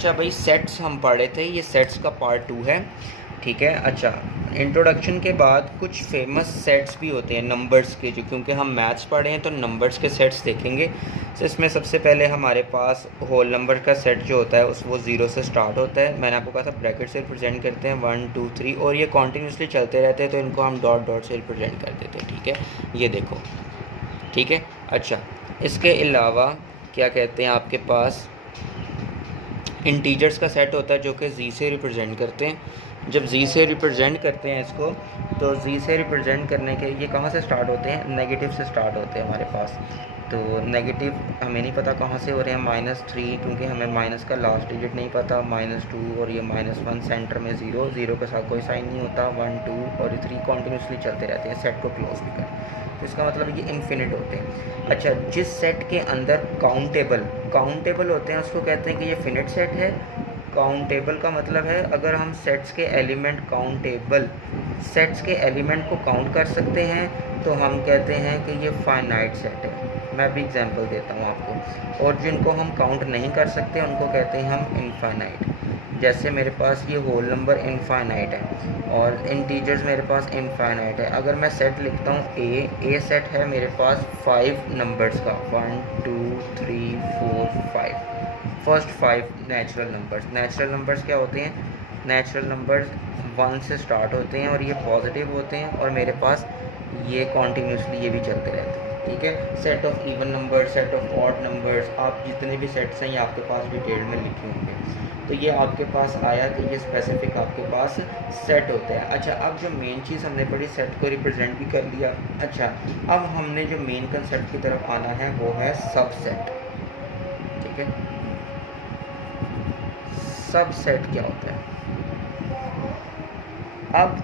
अच्छा भाई, सेट्स हम पढ़ रहे थे, ये सेट्स का पार्ट 2 है, ठीक है। अच्छा, इंट्रोडक्शन के बाद कुछ फेमस सेट्स भी होते हैं नंबर्स के, जो क्योंकि हम मैथ्स पढ़े हैं तो नंबर्स के सेट्स देखेंगे। तो इसमें सबसे पहले हमारे पास होल नंबर का सेट जो होता है वो 0 से स्टार्ट होता है। मैंने आपको कहा था ब्रैकेट से रिप्रेजेंट करते हैं 1 2 3, और ये कॉन्टीन्यूसली चलते रहते हैं तो इनको हम डॉट डॉट से रिप्रेजेंट कर देते हैं, ठीक है। ये देखो, ठीक है। अच्छा, इसके अलावा क्या कहते हैं, आपके पास इंटीजर्स का सेट होता है जो कि जी से रिप्रेजेंट करते हैं। जब जी से रिप्रेजेंट करते हैं इसको, तो जी से रिप्रेजेंट करने के ये कहाँ से स्टार्ट होते हैं, नेगेटिव से स्टार्ट होते हैं हमारे पास। तो नेगेटिव हमें नहीं पता कहाँ से हो रहे हैं, -3, क्योंकि हमें माइनस का लास्ट डिजिट नहीं पता, -2 और ये -1, सेंटर में 0, 0 के साथ कोई साइन नहीं होता, 1 2 और 3 कॉन्टीन्यूसली चलते रहते हैं सेट को क्लोज भी कर। तो इसका मतलब ये इन्फिनिट होते हैं। अच्छा, जिस सेट के अंदर काउंटेबल होते हैं उसको कहते हैं कि ये फिनिट सेट है। काउंटेबल का मतलब है अगर हम सेट्स के एलिमेंट को काउंट कर सकते हैं तो हम कहते हैं कि ये फाइनाइट सेट है। मैं भी एग्जांपल देता हूँ आपको। और जिनको हम काउंट नहीं कर सकते उनको कहते हैं हम इनफाइनाइट। जैसे मेरे पास ये होल नंबर इनफाइनाइट है और इंटीजर्स मेरे पास इनफाइनाइट है। अगर मैं सेट लिखता हूँ ए सेट है मेरे पास 5 नंबर्स का, 1 2 3 4 5, फर्स्ट 5 नेचुरल नंबर्स क्या होते हैं, नेचुरल नंबर्स 1 से स्टार्ट होते हैं और ये पॉजिटिव होते हैं, और मेरे पास ये कॉन्टीन्यूसली ये भी चलते रहते हैं, ठीक है। Set of even numbers, set of odd numbers, आप जितने भी सेट्स हैं ये आपके पास डिटेल में लिखे होंगे। तो ये आपके पास आया कि ये स्पेसिफिक आपके पास सेट होते हैं। अच्छा, अब जो मेन चीज़ हमने पढ़ी, सेट को रिप्रेजेंट भी कर लिया। अच्छा, अब हमने जो मेन कंसेप्ट की तरफ आना है वो है सबसेट, ठीक है। सबसेट क्या होता है? अब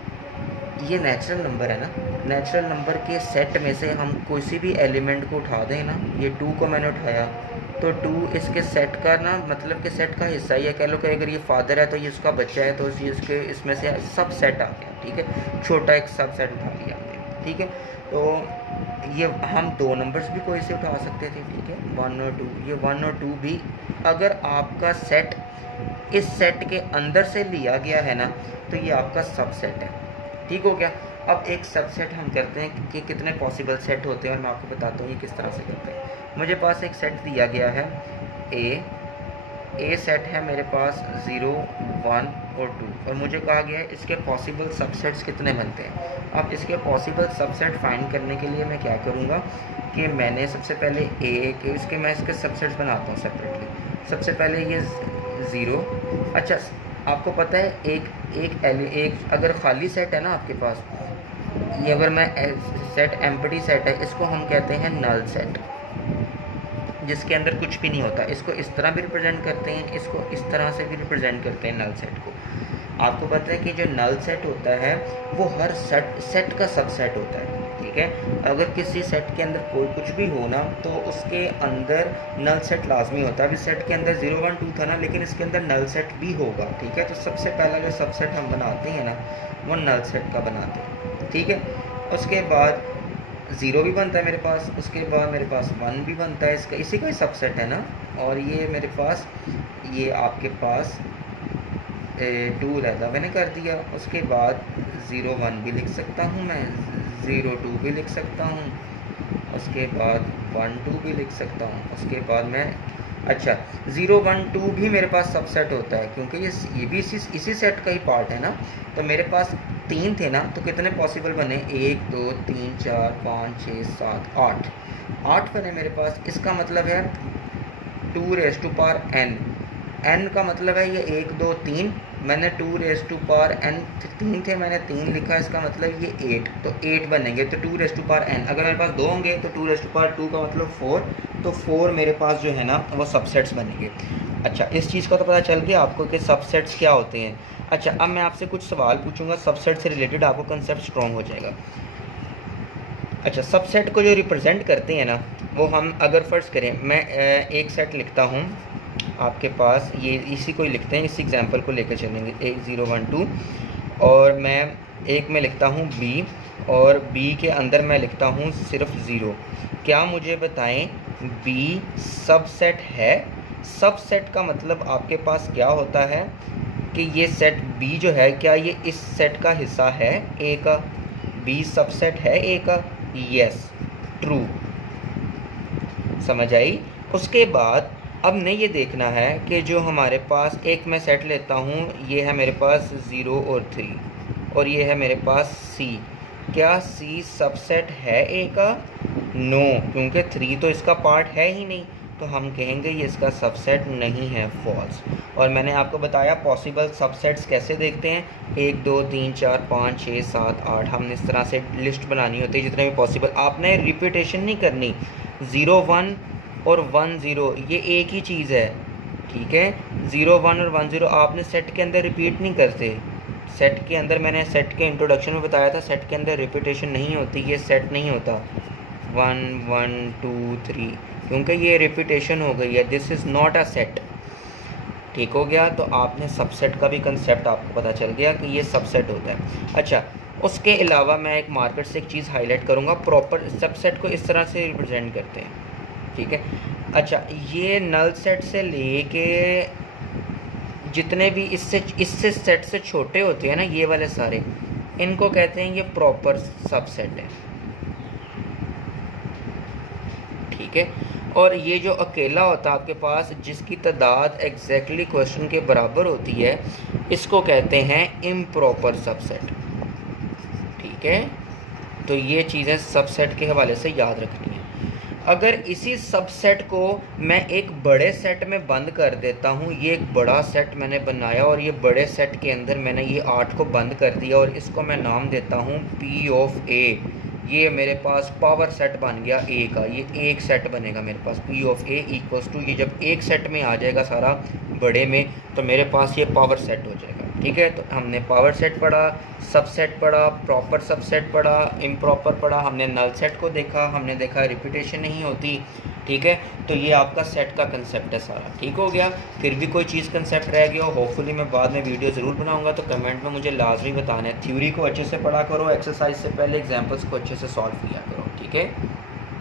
ये नेचुरल नंबर है ना, नेचुरल नंबर के सेट में से हम किसी भी एलिमेंट को उठा दें ना, ये 2 को मैंने उठाया तो 2 इसके सेट का ना, मतलब कि सेट का हिस्सा ही है। कह लो कि अगर ये फादर है तो ये उसका बच्चा है, तो ये इसके इसमें से सब सेट आ गया, ठीक है। छोटा एक सब सेट उठा लिया हमने, ठीक है। तो ये हम 2 नंबर्स भी कोई से उठा सकते थे, ठीक है, 1 और 2। ये 1 और 2 भी अगर आपका सेट इस सेट के अंदर से लिया गया है ना, तो ये आपका सबसेट है, ठीक हो गया। अब एक सबसेट हम करते हैं कि कितने पॉसिबल सेट होते हैं, और मैं आपको बताता हूँ ये किस तरह से करते हैं। मुझे पास एक सेट दिया गया है ए सेट है मेरे पास 0 1 और 2, और मुझे कहा गया है इसके पॉसिबल सबसेट्स कितने बनते हैं। अब इसके पॉसिबल सबसेट फाइंड करने के लिए मैं क्या करूँगा कि मैंने सबसे पहले मैं इसके सबसेट्स बनाता हूँ सेपरेटली। सबसे पहले ये 0। अच्छा, आपको पता है एक अगर खाली सेट है ना आपके पास, ये अगर मैं सेट एम्प्टी सेट है, इसको हम कहते हैं नल सेट, जिसके अंदर कुछ भी नहीं होता। इसको इस तरह भी रिप्रेजेंट करते हैं, इसको इस तरह से भी रिप्रेजेंट करते हैं नल सेट को। आपको पता है कि जो नल सेट होता है वो हर सेट का सबसेट होता है, ठीक है। अगर किसी सेट के अंदर कोई कुछ भी हो ना, तो उसके अंदर नल सेट लाजमी होता है। अभी सेट के अंदर 0 1 2 था ना, लेकिन इसके अंदर नल सेट भी होगा, ठीक है। तो सबसे पहला जो सबसेट हम बनाते हैं ना, वो नल सेट का बनाते हैं, ठीक है। उसके बाद 0 भी बनता है मेरे पास, उसके बाद मेरे पास 1 भी बनता है, इसका इसी का ही सबसेट है ना। और ये मेरे पास ये आपके पास 2 लैदा मैंने कर दिया। उसके बाद 0 1 भी लिख सकता हूँ मैं, 0 2 भी लिख सकता हूँ, उसके बाद 1 2 भी लिख सकता हूँ। उसके बाद मैं, अच्छा, 0 1 2 भी मेरे पास सबसेट होता है, क्योंकि ये भी इसी सेट का ही पार्ट है ना। तो मेरे पास 3 थे ना, तो कितने पॉसिबल बने, 1 2 3 4 5 6 7 8 बने मेरे पास। इसका मतलब है 2n। n का मतलब है ये 1 2 3, मैंने 2n 3 थे, मैंने 3 लिखा, इसका मतलब ये 8, तो 8 बनेंगे। तो 2n, अगर मेरे पास 2 होंगे तो 2 का मतलब 4, तो 4 मेरे पास जो है ना वो सबसेट्स बनेंगे। अच्छा, इस चीज़ का तो पता चल गया आपको कि सबसेट्स क्या होते हैं। अच्छा, अब मैं आपसे कुछ सवाल पूछूंगा सबसेट से रिलेटेड, आपको कंसेप्ट स्ट्रॉन्ग हो जाएगा। अच्छा, सबसेट को जो रिप्रेजेंट करते हैं ना, वो हम अगर फर्स्ट करें, मैं एक सेट लिखता हूँ आपके पास, ये इसी को ही लिखते हैं, इस एग्जांपल को लेकर चलेंगे, 1 0 1 2, और मैं एक में लिखता हूँ b, और b के अंदर मैं लिखता हूँ सिर्फ 0। क्या मुझे बताएं b सबसेट है सबसेट का मतलब आपके पास क्या होता है कि ये सेट बी जो है, क्या ये इस सेट का हिस्सा है ए का? बी सबसेट है ए का? Yes, true. समझ आई? उसके बाद अब ने ये देखना है कि जो हमारे पास एक मैं सेट लेता हूँ, ये है मेरे पास 0 और 3 और ये है मेरे पास सी। क्या सी सबसेट है ए का? नो, क्योंकि 3 तो इसका पार्ट है ही नहीं, तो हम कहेंगे ये इसका सबसेट नहीं है, फॉल्स। और मैंने आपको बताया पॉसिबल सबसेट्स कैसे देखते हैं, 1 2 3 4 5 6 7 8, हमने इस तरह से लिस्ट बनानी होती है जितने भी पॉसिबल। आपने रिपीटेशन नहीं करनी, 0 1 और 1 0 ये एक ही चीज़ है, ठीक है। 0 1 और 1 0 आपने सेट के अंदर रिपीट नहीं करते। सेट के अंदर मैंने सेट के इंट्रोडक्शन में बताया था, सेट के अंदर रिपीटेशन नहीं होती, ये सेट नहीं होता 1 1 2 3, क्योंकि ये रिपीटेशन हो गई है, this is not a set. ठीक हो गया? तो आपने सबसेट का भी कंसेप्ट आपको पता चल गया कि ये सबसेट होता है। अच्छा, उसके अलावा मैं एक मार्कर से एक चीज़ हाईलाइट करूँगा, प्रॉपर सबसेट को इस तरह से रिप्रेजेंट करते हैं, ठीक है। अच्छा, ये नल सेट से लेके जितने भी इससे सेट से छोटे होते हैं ना, ये वाले सारे, इनको कहते हैं ये प्रॉपर सबसेट है, ठीक है। और ये जो अकेला होता है आपके पास, जिसकी तादाद एग्जैक्टली क्वेश्चन के बराबर होती है, इसको कहते हैं इम्प्रॉपर सबसेट, ठीक है। तो ये चीज़ें सबसेट के हवाले से याद रखनी है। अगर इसी सबसेट को मैं एक बड़े सेट में बंद कर देता हूँ, ये एक बड़ा सेट मैंने बनाया और ये बड़े सेट के अंदर मैंने ये 8 को बंद कर दिया और इसको मैं नाम देता हूँ P ऑफ A, ये मेरे पास पावर सेट बन गया A का, ये एक सेट बनेगा मेरे पास P of A equals to, ये जब एक सेट में आ जाएगा सारा बड़े में, तो मेरे पास ये पावर सेट हो जाएगा, ठीक है। तो हमने पावर सेट पढ़ा, सबसेट पढ़ा, प्रॉपर सबसेट पढ़ा, इम्प्रॉपर पढ़ा, हमने नल सेट को देखा, हमने देखा रिपीटेशन नहीं होती, ठीक है। तो ये आपका सेट का कंसेप्ट है सारा, ठीक हो गया। फिर भी कोई चीज़ कंसेप्ट रह गया हो, होपफुली मैं बाद में वीडियो ज़रूर बनाऊंगा, तो कमेंट में मुझे लाजमी बताना है। थ्योरी को अच्छे से पढ़ा करो, एक्सरसाइज से पहले एग्जाम्पल्स को अच्छे से सॉल्व किया करो, ठीक है।